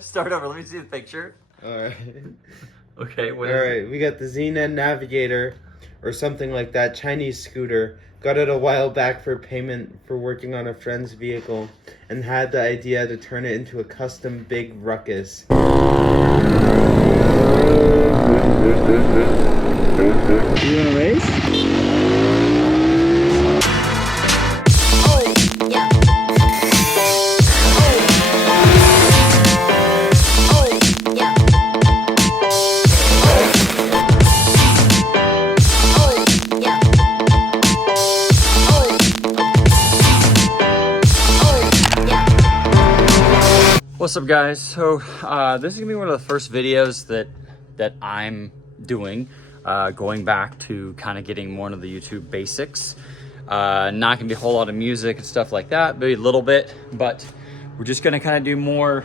Start over. Let me see the picture. Alright. Okay, Alright, we got the ZN Navigator, or something like that, Chinese scooter. Got it a while back for payment for working on a friend's vehicle, and had the idea to turn it into a custom big ruckus. You wanna race? What's up, guys? So this is gonna be one of the first videos that I'm doing, going back to kind of getting more into the YouTube basics. Not gonna be a whole lot of music and stuff like that, maybe a little bit, but we're just gonna kind of do more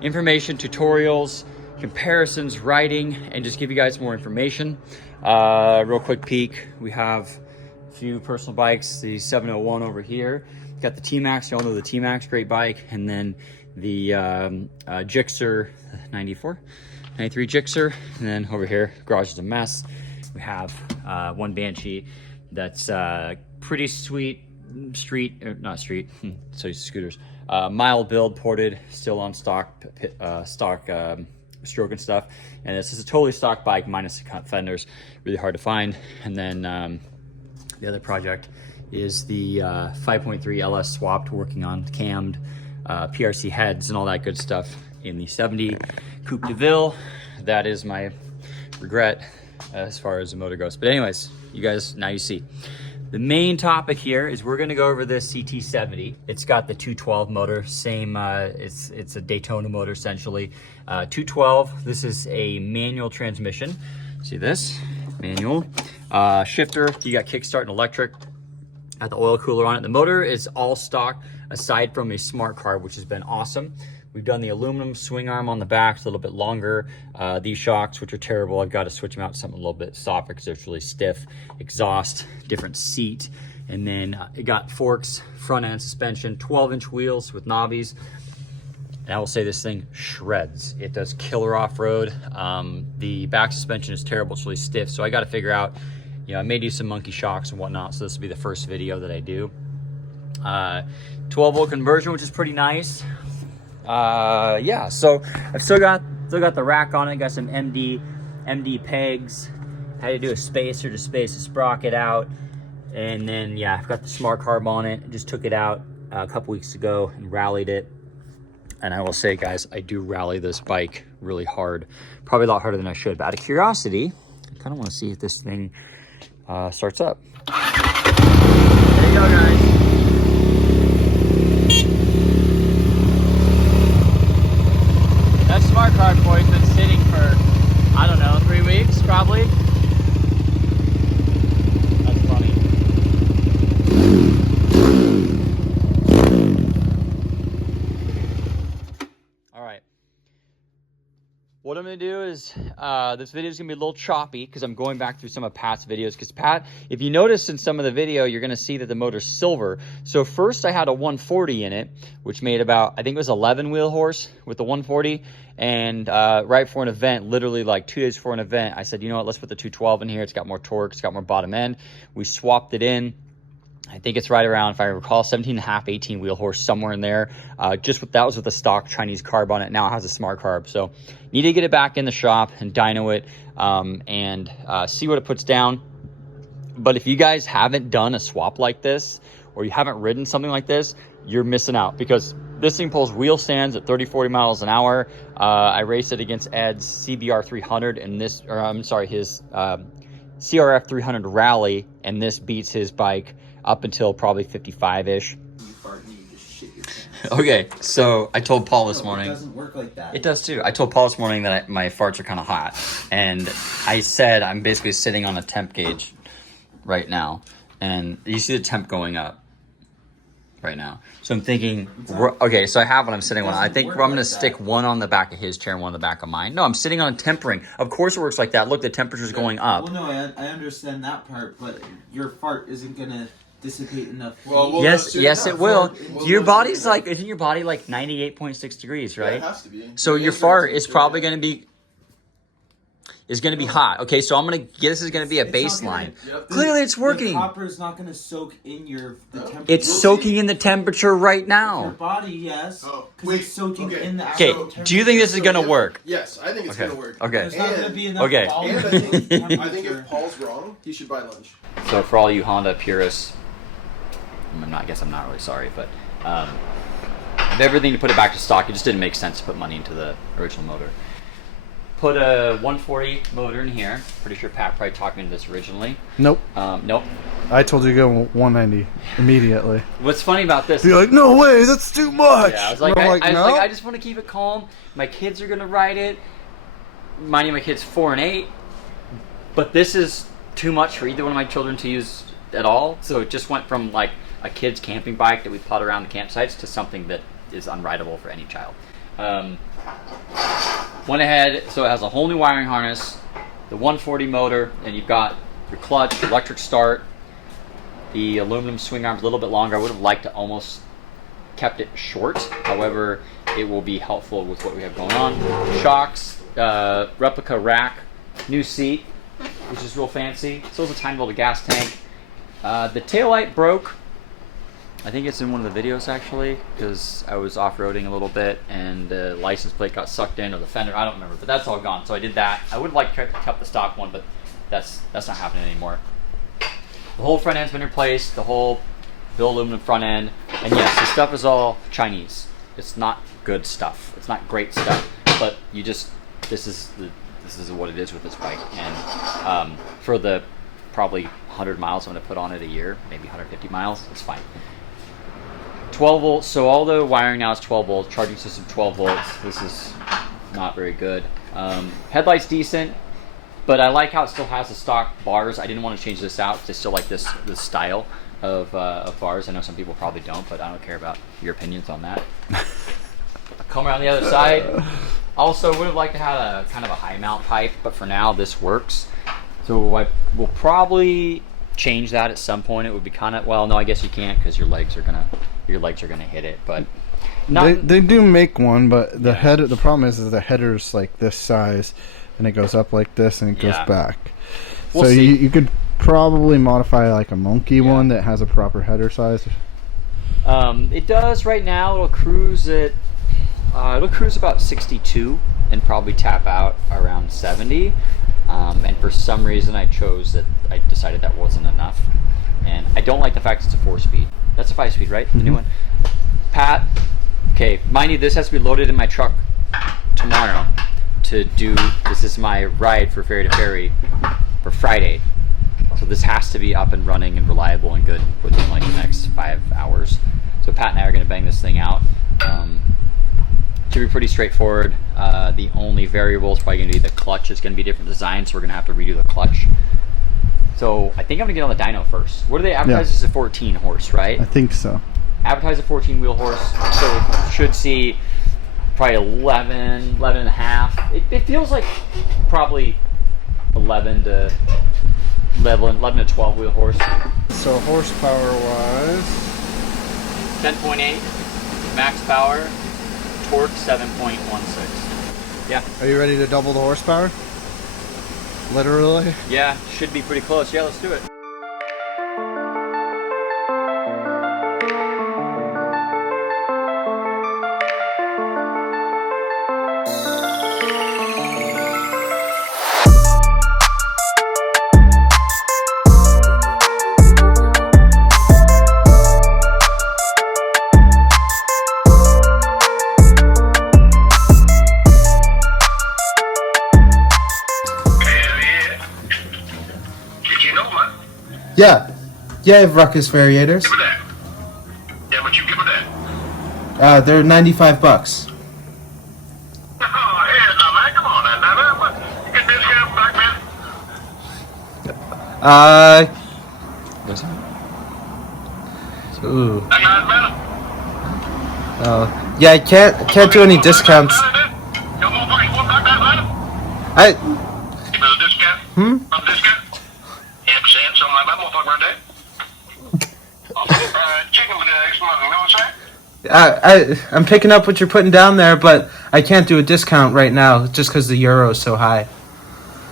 information, tutorials, comparisons, writing, and just give you guys more information. Real quick peek, we have a few personal bikes, the 701 over here. Got the T-Max, you all know the T-Max, great bike, and then the Gixxer 93 Gixxer, and then over here, garage is a mess. We have one Banshee that's pretty sweet not street, so scooters. Mild build, ported, still on stock stroke and stuff. And this is a totally stock bike minus the fenders, really hard to find. And then the other project is the 5.3 LS swapped, working on cammed PRC heads and all that good stuff in the 70 Coupe de Ville. That is my regret as far as the motor goes. But anyways, you guys, now you see. The main topic here is we're gonna go over this CT70. It's got the 212 motor, same, it's a Daytona motor essentially. 212, this is a manual transmission. See this, manual. Shifter, you got kickstart and electric. Got the oil cooler on it. The motor is all stock aside from a smart carb, which has been awesome. We've done the aluminum swing arm on the back, it's a little bit longer. These shocks, which are terrible, I've got to switch them out to something a little bit softer because it's really stiff. Exhaust, different seat. And then it got forks, front end suspension, 12-inch wheels with knobbies. And I will say this thing shreds. It does killer off-road. The back suspension is terrible, it's really stiff. So I got to figure out, you know, I may do some monkey shocks and whatnot, so this will be the first video that I do. 12-volt conversion, which is pretty nice. Yeah, so I've still got the rack on it. Got some MD pegs. Had to do a spacer to space the sprocket out, and then yeah, I've got the smart carb on it. I just took it out a couple weeks ago and rallied it. And I will say, guys, I do rally this bike really hard, probably a lot harder than I should. But out of curiosity, I kind of want to see if this thing starts up. There you go, guys. That smart card boy's been sitting for, I don't know, 3 weeks probably. That's funny. All right. What I'm gonna do is, this video is gonna be a little choppy because I'm going back through some of Pat's videos. Because Pat, if you notice in some of the video, you're gonna see that the motor's silver. So first I had a 140 in it, which made about, I think it was 11 wheel horse with the 140. And right for an event, literally like 2 days before an event, I said, you know what, let's put the 212 in here. It's got more torque, it's got more bottom end. We swapped it in. I think it's right around, if I recall, 17.5, 18 wheel horse, somewhere in there. That was with the stock Chinese carb on it. Now it has a smart carb. So need to get it back in the shop and dyno it and see what it puts down. But if you guys haven't done a swap like this, or you haven't ridden something like this, you're missing out, because this thing pulls wheel stands at 30-40 miles an hour. I raced it against Ed's CBR 300 and this, or I'm sorry, his CRF 300 Rally, and this beats his bike up until probably 55-ish. Okay, so I told Paul this morning. It doesn't work like that. It does too. I told Paul this morning that my farts are kind of hot. And I said I'm basically sitting on a temp gauge right now. And you see the temp going up right now. So I'm thinking, okay, so I have what I'm sitting on. I think I'm going to stick one on the back of his chair and one on the back of mine. No, I'm sitting on a temp ring. Of course it works like that. Look, the temperature's going up. Well, no, I understand that part, but your fart isn't going to dissipate enough heat. Well, Yes, it will. Your body's like, isn't your body like 98.6 degrees, right? Yeah, it has to be. So your fart is probably going to be hot. Okay, so I'm going to guess this is going to be a baseline. Clearly it's working. The copper is not going to soak in the temperature. It's soaking in the temperature right Your now. body, yes. Oh, Because it's soaking in the Okay, actual do you think this is going to work? Yes, I think it's going to work. Okay. There's not going to be enough Okay. volume And to soak the I think temperature. if Paul's wrong, he should buy lunch. So for all you Honda purists, I guess I'm not really sorry, but everything to put it back to stock. It just didn't make sense to put money into the original motor. Put a 140 motor in here. Pretty sure Pat probably talked me into this originally. Nope. Nope. I told you to go 190 immediately. What's funny about this? You're like, no way, that's too much. Yeah, I was And like, I'm no. I just want to keep it calm. My kids are gonna ride it. Mind you, my kids 4 and 8. But this is too much for either one of my children to use at all. So it just went from like a kid's camping bike that we putt around the campsites to something that is unrideable for any child. Went ahead, so it has a whole new wiring harness, the 140 motor, and you've got your clutch, electric start, the aluminum swing arms a little bit longer. I would have liked to almost kept it short. However, it will be helpful with what we have going on. Shocks, replica rack, new seat, which is real fancy. Still has a tiny little gas tank. The taillight broke. I think it's in one of the videos actually, because I was off-roading a little bit and the license plate got sucked in, or the fender, I don't remember, but that's all gone. So I did that. I would have liked to kept the stock one, but that's not happening anymore. The whole front end's been replaced, the whole bill aluminum front end, and yes, this stuff is all Chinese. It's not good stuff. It's not great stuff, but this is what it is with this bike. And for the probably 100 miles I'm going to put on it a year, maybe 150 miles, it's fine. 12 volts, so all the wiring now is 12 volts, charging system 12 volts. This is not very good. Headlights decent, but I like how it still has the stock bars. I didn't want to change this out because I still like this style of bars. I know some people probably don't, but I don't care about your opinions on that. Come around the other side. Also, would have liked to have a kind of a high mount pipe, but for now this works. So I will probably change that at some point. It would be kind of, well, no, I guess you can't because your legs are gonna hit it. But they do make one, but the problem is the header's like this size, and it goes up like this and it goes back. We'll so see. you could probably modify like a monkey one that has a proper header size. It does right now. It'll cruise about 62 and probably tap out around 70. And for some reason I decided that wasn't enough. And I don't like the fact it's a 4-speed. That's a 5-speed, right? The new one. Pat, okay, mind you, this has to be loaded in my truck tomorrow this is my ride for ferry to ferry for Friday. So this has to be up and running and reliable and good within like the next 5 hours. So Pat and I are gonna bang this thing out. Should be pretty straightforward. The only variable is probably going to be the clutch. It's going to be a different design, so we're going to have to redo the clutch. So I think I'm going to get on the dyno first. What do they advertise as a 14 horse, right? I think so. Advertise a 14 wheel horse, so should see probably 11 and a half. It feels like probably 11 to 12 wheel horse. So horsepower wise, 10.8 max power. Torque 7.16. Yeah. are you ready to double the horsepower? Literally? Yeah, should be pretty close. Yeah, let's do it. Yeah. Yeah, I have ruckus variators. Give me that. Yeah, but you give me that. They're $95. Oh, hell no, man. Come on, now. What? You get discount, black man? Ooh. That guy's better. Oh. Yeah, I can't do any discounts. Yo, motherfucker, you want black man later? I Give me a discount. A discount? 10%, something like that, motherfucker, right there. I'm picking up what you're putting down there, but I can't do a discount right now just because the euro is so high.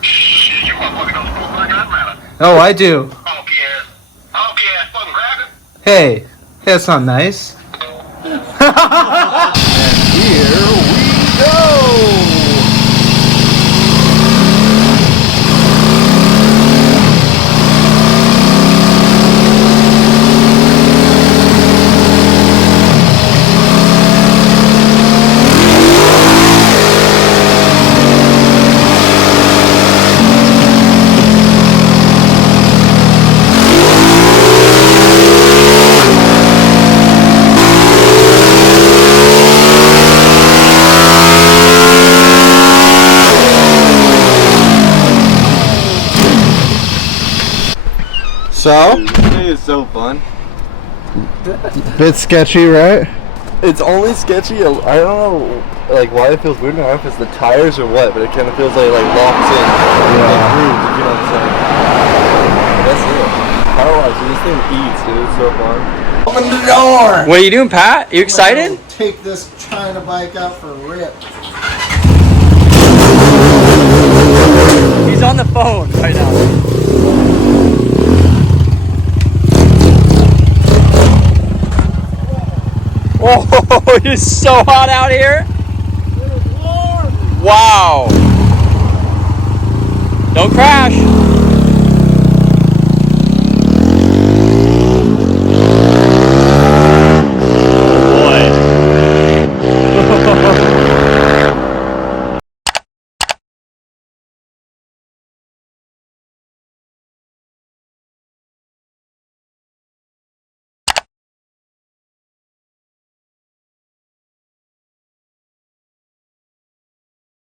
Shit, you motherfucker don't smoke like Atlanta. Oh, I do. Honky ass fucking cracker. Hey, that's not nice. Here we go. So, It's so fun. bit sketchy, right? It's only sketchy. I don't know, like why it feels weird. I don't know if it's the tires or what, but it kind of feels like locks in. Like grooves, you know what I'm saying? That's it. Power-wise, dude, this thing eats, dude. It's so fun. Open the door! What are you doing, Pat? You excited? Take this China bike out for a rip. He's on the phone right now. Whoa, it's so hot out here. Wow. Don't crash.